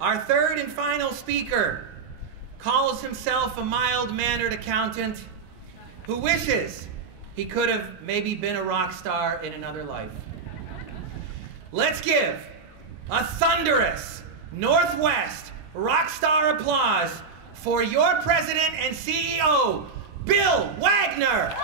Our third and final speaker calls himself a mild-mannered accountant who wishes he could have maybe been a rock star in another life. Let's give a thunderous Northwest rock star applause for your president and CEO, Bill Wagner.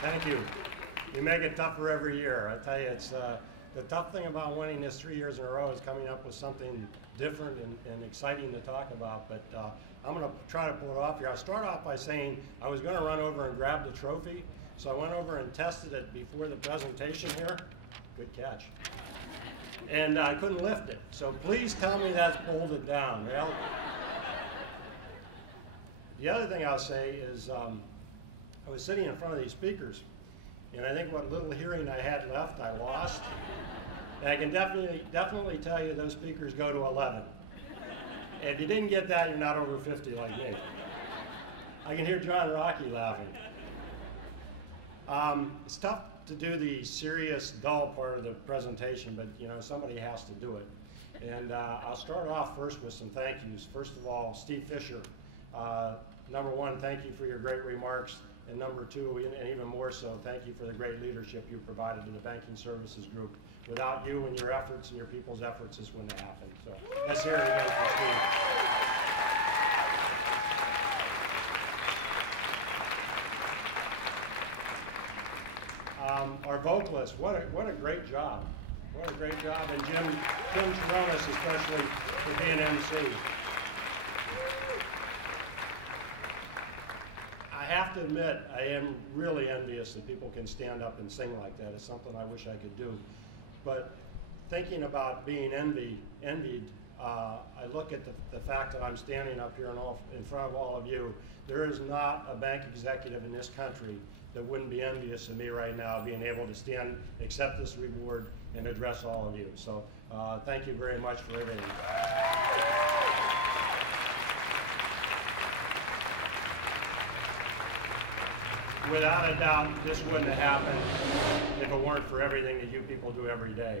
Thank you. You make it tougher every year. I tell you, it's the tough thing about winning this 3 years in a row is coming up with something different and exciting to talk about. But I'm going to try to pull it off here. I'll start off by saying I was going to run over and grab the trophy, so I went over and tested it before the presentation here. Good catch. And I couldn't lift it. So please tell me that's pulled it down. Well, the other thing I'll say is I was sitting in front of these speakers, and I think what little hearing I had left, I lost. And I can definitely tell you those speakers go to 11. And if you didn't get that, you're not over 50 like me. I can hear John Rocky laughing. It's tough to do the serious, dull part of the presentation, but you know, somebody has to do it. And I'll start off first with some thank yous. First of all, Steve Fisher. Number one, thank you for your great remarks. And number two, and even more so, thank you for the great leadership you provided to the Banking Services Group. Without you and your efforts and your people's efforts, this wouldn't have happened. So let's hear it again for Steve. Our vocalist, what a great job. What a great job. And Jim Chironis especially for being MC. I have to admit, I am really envious that people can stand up and sing like that. It's something I wish I could do. But thinking about being envied, I look at the fact that I'm standing up here in front of all of you. There is not a bank executive in this country that wouldn't be envious of me right now, being able to stand, accept this reward, and address all of you. So thank you very much for everything. Without a doubt, this wouldn't have happened if it weren't for everything that you people do every day.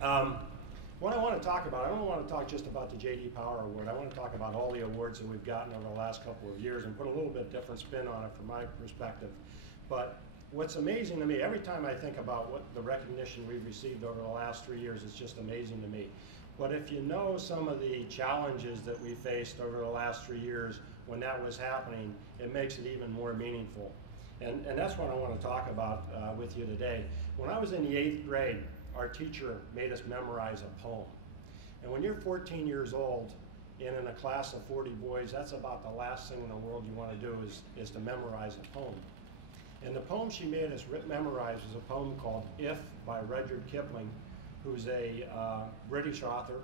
What I want to talk about, I don't want to talk just about the J.D. Power Award. I want to talk about all the awards that we've gotten over the last couple of years and put a little bit different spin on it from my perspective. But what's amazing to me, every time I think about what the recognition we've received over the last 3 years, it's just amazing to me. But if you know some of the challenges that we faced over the last 3 years when that was happening, it makes it even more meaningful. And that's what I want to talk about with you today. When I was in the 8th grade, our teacher made us memorize a poem. And when you're 14 years old and in a class of 40 boys, that's about the last thing in the world you want to do is to memorize a poem. And the poem she made us memorize was a poem called If by Rudyard Kipling, who's a British author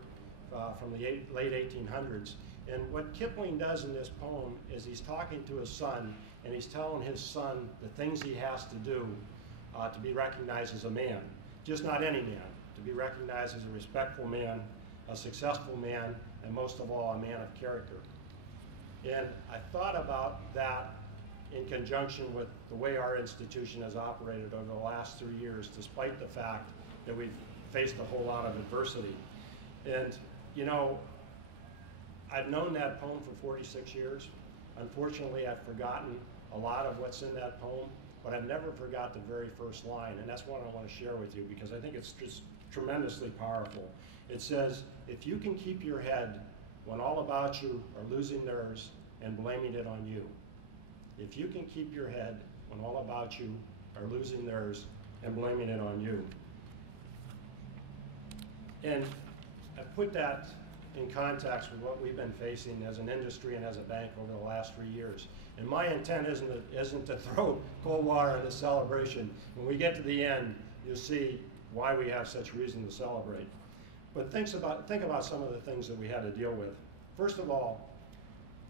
from the late 1800s. And what Kipling does in this poem is he's talking to his son, and he's telling his son the things he has to do to be recognized as a man. Just not any man, to be recognized as a respectful man, a successful man, and most of all, a man of character. And I thought about that in conjunction with the way our institution has operated over the last 3 years, despite the fact that we've faced a whole lot of adversity. And, you know, I've known that poem for 46 years. Unfortunately, I've forgotten a lot of what's in that poem, but I've never forgot the very first line, and that's what I want to share with you because I think it's just tremendously powerful. It says, if you can keep your head when all about you are losing theirs and blaming it on you. If you can keep your head when all about you are losing theirs and blaming it on you. And I put that in context with what we've been facing as an industry and as a bank over the last 3 years. And my intent isn't to throw cold water on this celebration. When we get to the end, you'll see why we have such reason to celebrate. But think about some of the things that we had to deal with. First of all,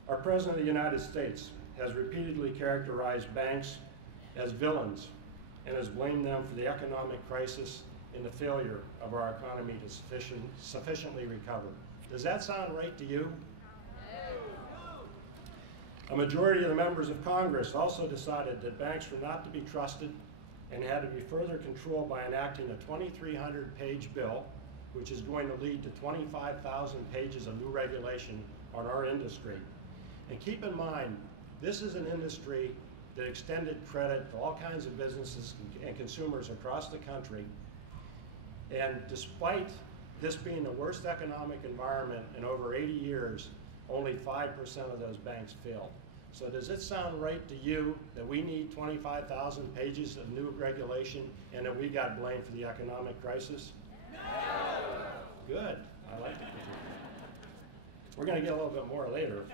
our President of the United States has repeatedly characterized banks as villains and has blamed them for the economic crisis in the failure of our economy to sufficiently recover. Does that sound right to you? A majority of the members of Congress also decided that banks were not to be trusted and had to be further controlled by enacting a 2,300-page bill, which is going to lead to 25,000 pages of new regulation on our industry. And keep in mind, this is an industry that extended credit to all kinds of businesses and consumers across the country. And despite this being the worst economic environment in over 80 years, only 5% of those banks failed. So does it sound right to you that we need 25,000 pages of new regulation and that we got blamed for the economic crisis? No! Good. I like it. We're going to get a little bit more later.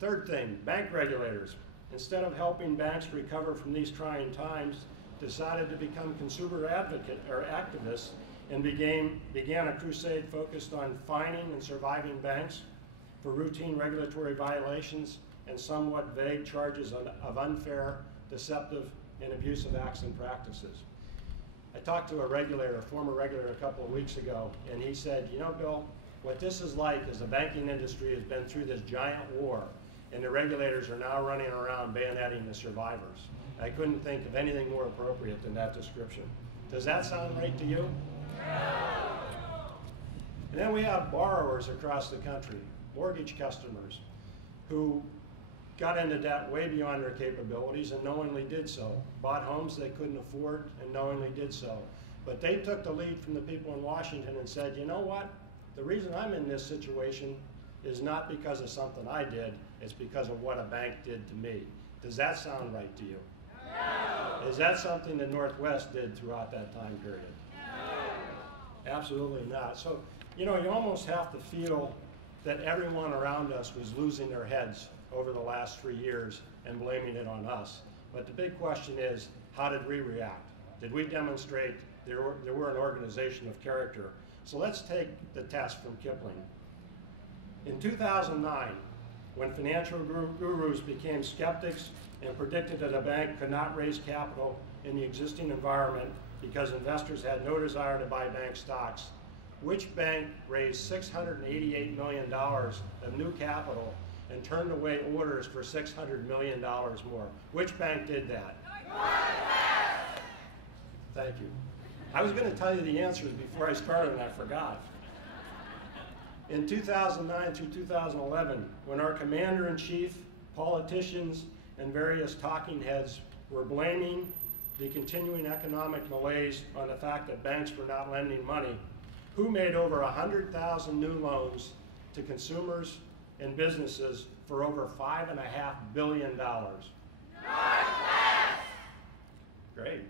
Third thing, bank regulators, instead of helping banks recover from these trying times, decided to become consumer advocate or activists and began a crusade focused on fining and surviving banks for routine regulatory violations and somewhat vague charges of unfair, deceptive, and abusive acts and practices. I talked to a former regulator a couple of weeks ago, and he said, you know, Bill, what this is like is the banking industry has been through this giant war, and the regulators are now running around bayoneting the survivors. I couldn't think of anything more appropriate than that description. Does that sound right to you? And then we have borrowers across the country, mortgage customers, who got into debt way beyond their capabilities and knowingly did so, bought homes they couldn't afford and knowingly did so. But they took the lead from the people in Washington and said, you know what? The reason I'm in this situation is not because of something I did, it's because of what a bank did to me. Does that sound right to you? No. Is that something that Northwest did throughout that time period? No. Absolutely not. So, you know, you almost have to feel that everyone around us was losing their heads over the last 3 years and blaming it on us. But the big question is, how did we react? Did we demonstrate there were an organization of character? So let's take the test from Kipling. In 2009, when financial gurus became skeptics and predicted that a bank could not raise capital in the existing environment because investors had no desire to buy bank stocks, which bank raised $688 million of new capital and turned away orders for $600 million more? Which bank did that? Thank you. I was going to tell you the answers before I started and I forgot. In 2009 through 2011, when our commander-in-chief, politicians, and various talking heads were blaming the continuing economic malaise on the fact that banks were not lending money, who made over 100,000 new loans to consumers and businesses for over $5.5 billion? Great.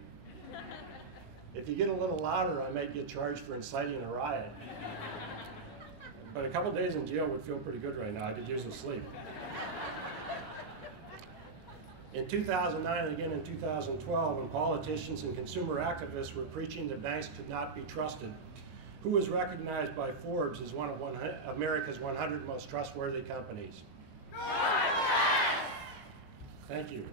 If you get a little louder, I might get charged for inciting a riot. But a couple days in jail would feel pretty good right now. I could use the sleep. In 2009 and again in 2012, when politicians and consumer activists were preaching that banks could not be trusted, who was recognized by Forbes as one of America's 100 most trustworthy companies? Thank you.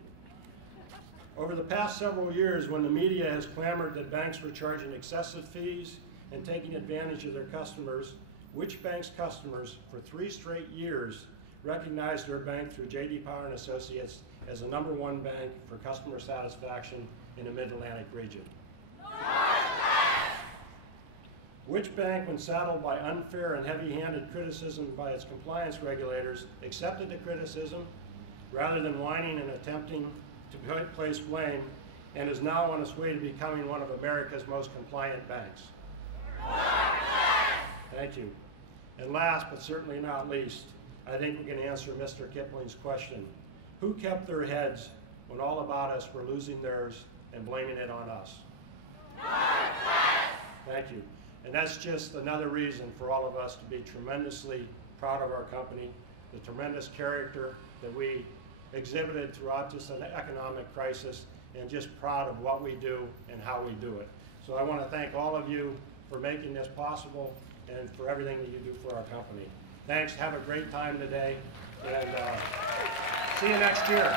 Over the past several years, when the media has clamored that banks were charging excessive fees and taking advantage of their customers, which bank's customers for 3 straight years recognized their bank through J.D. Power and Associates as the #1 bank for customer satisfaction in the Mid-Atlantic region? Which bank, when saddled by unfair and heavy-handed criticism by its compliance regulators, accepted the criticism rather than whining and attempting to place blame, and is now on its way to becoming one of America's most compliant banks? Thank you. And last, but certainly not least, I think we can answer Mr. Kipling's question. Who kept their heads when all about us were losing theirs and blaming it on us? Thank you. And that's just another reason for all of us to be tremendously proud of our company, the tremendous character that we exhibited throughout this economic crisis, and just proud of what we do and how we do it. So I want to thank all of you for making this possible and for everything that you do for our company. Thanks. Have a great time today, and see you next year.